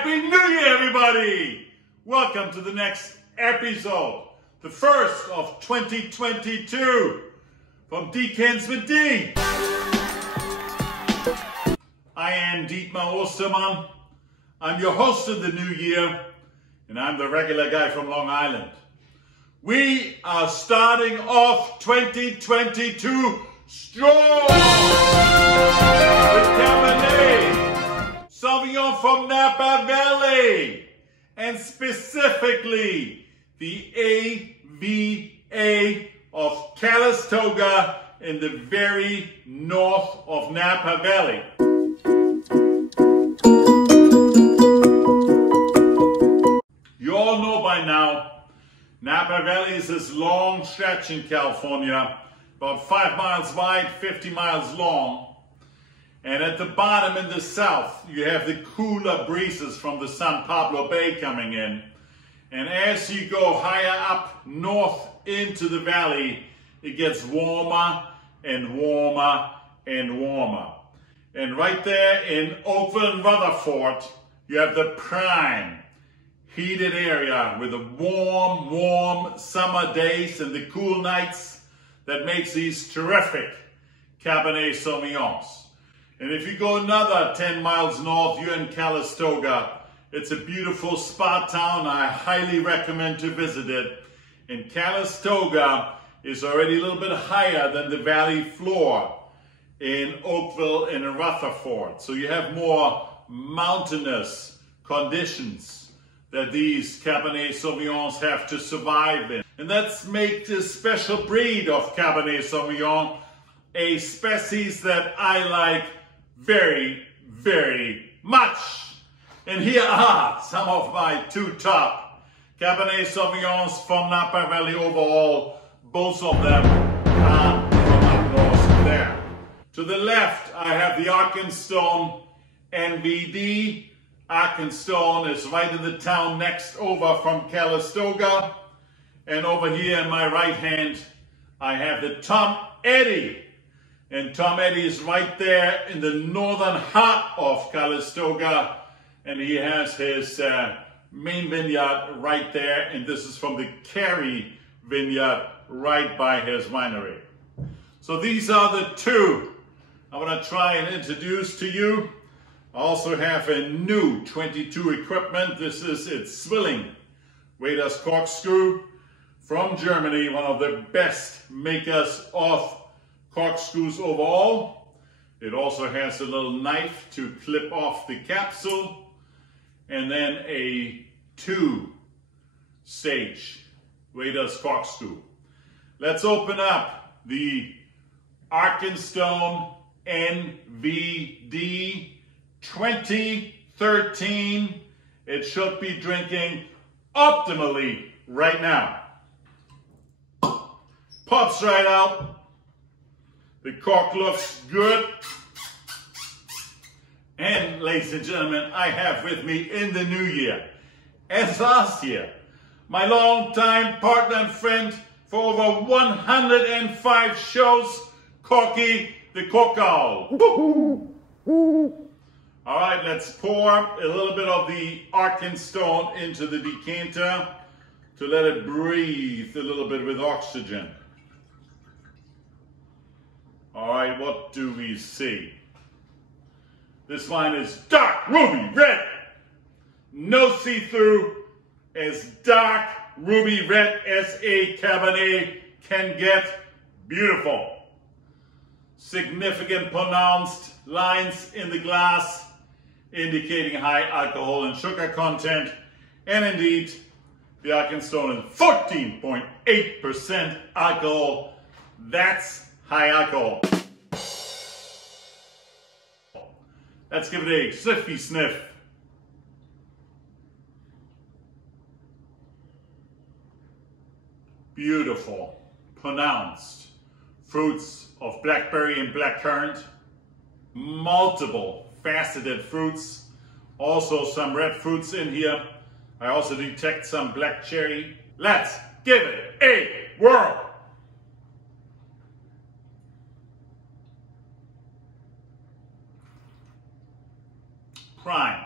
Happy New Year, everybody! Welcome to the next episode, the first of 2022 from Decants with D. I am Dietmar Ostermann. I'm your host of the new year, and I'm the regular guy from Long Island. We are starting off 2022 strong with Cabernet Sauvignon from Napa Valley, and specifically the AVA of Calistoga in the very north of Napa Valley. You all know by now, Napa Valley is this long stretch in California, about 5 miles wide, 50 miles long. And at the bottom in the south, you have the cooler breezes from the San Pablo Bay coming in. And as you go higher up north into the valley, it gets warmer and warmer and warmer. And right there in Oakville and Rutherford, you have the prime heated area with the warm summer days and the cool nights that makes these terrific Cabernet Sauvignons. And if you go another 10 miles north, you're in Calistoga. It's a beautiful spa town. I highly recommend to visit it. And Calistoga is already a little bit higher than the valley floor in Oakville and in Rutherford. So you have more mountainous conditions that these Cabernet Sauvignons have to survive in. And that's make this special breed of Cabernet Sauvignon a species that I like very, very much. And here are some of my two top Cabernet Sauvignons from Napa Valley overall. Both of them are from up north there. To the left, I have the Arkenstone NVD. Arkenstone is right in the town next over from Calistoga. And over here in my right hand, I have the Tom Eddy. And Tom Eddy is right there in the northern heart of Calistoga. And he has his main vineyard right there. And this is from the Kerry vineyard right by his winery. So these are the two I want to try and introduce to you. I also have a new 22 equipment. This is its swilling Raiders corkscrew from Germany, one of the best makers of corkscrews overall. It also has a little knife to clip off the capsule, and then a 2-stage Raiders corkscrew. Let's open up the Arkenstone NVD 2013. It should be drinking optimally right now. Pops right out. The cork looks good. And ladies and gentlemen, I have with me in the new year, as last year, my longtime partner and friend for over 105 shows, Corky the Cork Owl. All right, let's pour a little bit of the Arkenstone into the decanter to let it breathe a little bit with oxygen. All right, what do we see? This wine is dark ruby red. No see-through, as dark ruby red as a Cabernet can get. Beautiful. Significant pronounced lines in the glass indicating high alcohol and sugar content. And indeed, the Arkenstone is 14.8% alcohol. That's high alcohol. Let's give it a sniffy sniff. Beautiful, pronounced fruits of blackberry and blackcurrant. Multiple faceted fruits. Also some red fruits in here. I also detect some black cherry. Let's give it a whirl. Prime,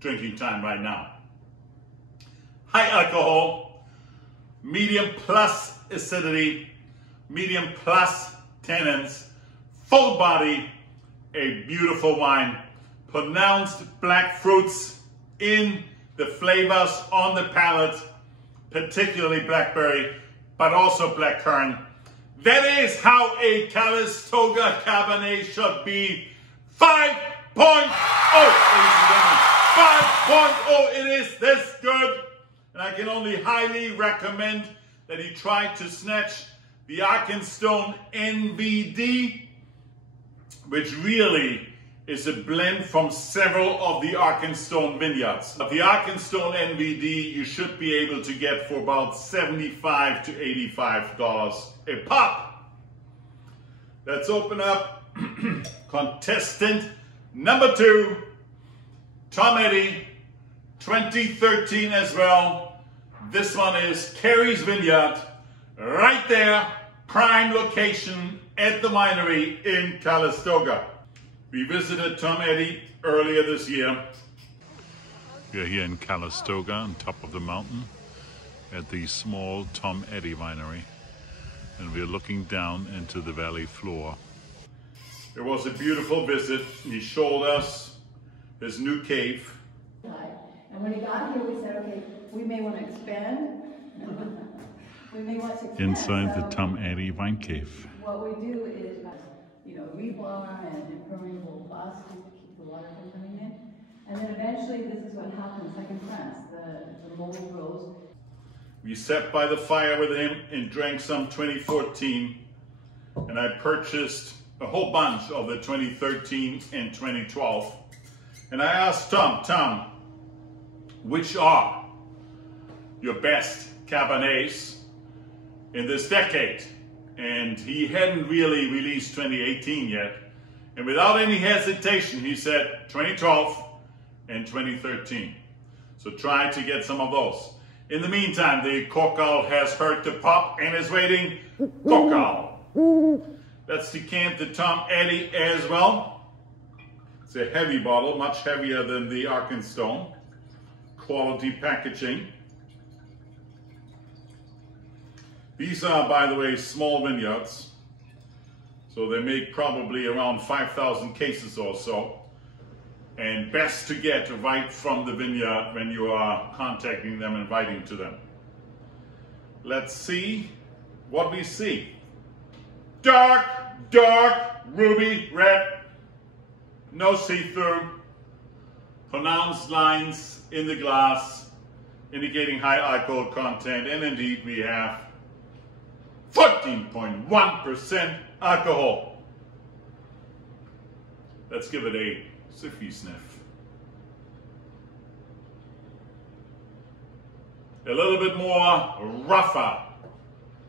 drinking time right now. High alcohol, medium plus acidity, medium plus tannins, full body, a beautiful wine, pronounced black fruits in the flavors on the palate, particularly blackberry, but also blackcurrant. That is how a Calistoga Cabernet should be. 5.0, ladies and gentlemen. 5.0, it is this good. And I can only highly recommend that you try to snatch the Arkenstone NVD, which really is a blend from several of the Arkenstone vineyards. The Arkenstone NVD you should be able to get for about $75 to $85 a pop. Let's open up contestant number 2, Tom Eddy, 2013 as well. This one is Kerry's Vineyard, right there, prime location at the winery in Calistoga. We visited Tom Eddy earlier this year. We are here in Calistoga on top of the mountain at the small Tom Eddy winery, and we're looking down into the valley floor. It was a beautiful visit. He showed us his new cave. And when he got here, we said, okay, we may want to expand. We may want to expand. Inside the Tom Eddy wine cave. What we do is, reflower and impermeable glass to keep the water from coming in. And then eventually, this is what happens, like in France, the mold grows. We sat by the fire with him and drank some 2014. And I purchased a whole bunch of the 2013 and 2012. And I asked Tom, which are your best Cabernets in this decade? And he hadn't really released 2018 yet. And without any hesitation, he said 2012 and 2013. So try to get some of those. In the meantime, the cork owl has heard the pop and is waiting. Cork owl. Let's decant the Tom Eddy as well. It's a heavy bottle, much heavier than the Arkenstone. Quality packaging. These are, by the way, small vineyards. So they make probably around 5,000 cases or so. And best to get right from the vineyard when you are contacting them and writing to them. Let's see what we see. Dark ruby red. No see-through. Pronounced lines in the glass indicating high alcohol content. And indeed we have 14.1% alcohol. Let's give it a siffy sniff. A little bit more rougher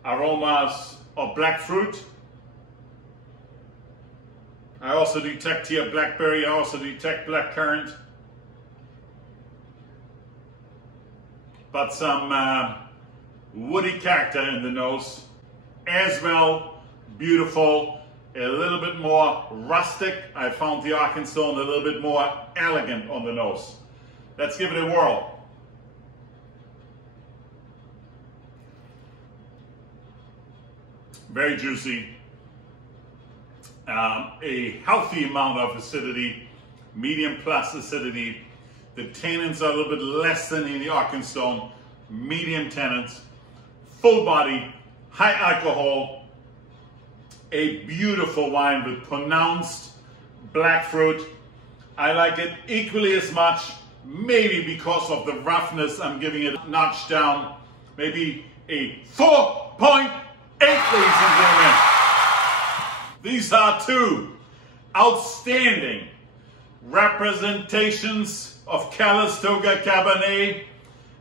aromas of black fruit. I also detect here blackberry, I also detect blackcurrant. But some woody character in the nose. As well, beautiful, a little bit more rustic. I found the Arkenstone a little bit more elegant on the nose. Let's give it a whirl. Very juicy. A healthy amount of acidity, medium plus acidity. The tannins are a little bit less than in the Arkenstone, medium tannins, full body, high alcohol, a beautiful wine with pronounced black fruit. I like it equally as much, maybe because of the roughness, I'm giving it a notch down, maybe a 4.8, ladies and gentlemen. These are two outstanding representations of Calistoga Cabernet.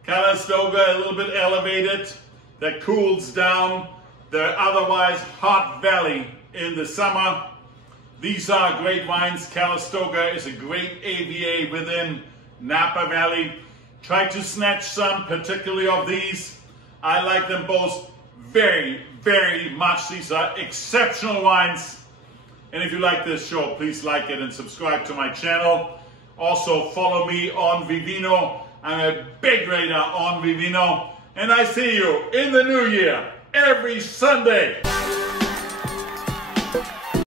Calistoga a little bit elevated, that cools down the otherwise hot valley in the summer. These are great wines. Calistoga is a great AVA within Napa Valley. Try to snatch some, particularly of these. I like them both very, very much. These are exceptional wines. And if you like this show, please like it and subscribe to my channel. Also follow me on Vivino. I'm a big radar on Vivino. And I see you in the new year every Sunday.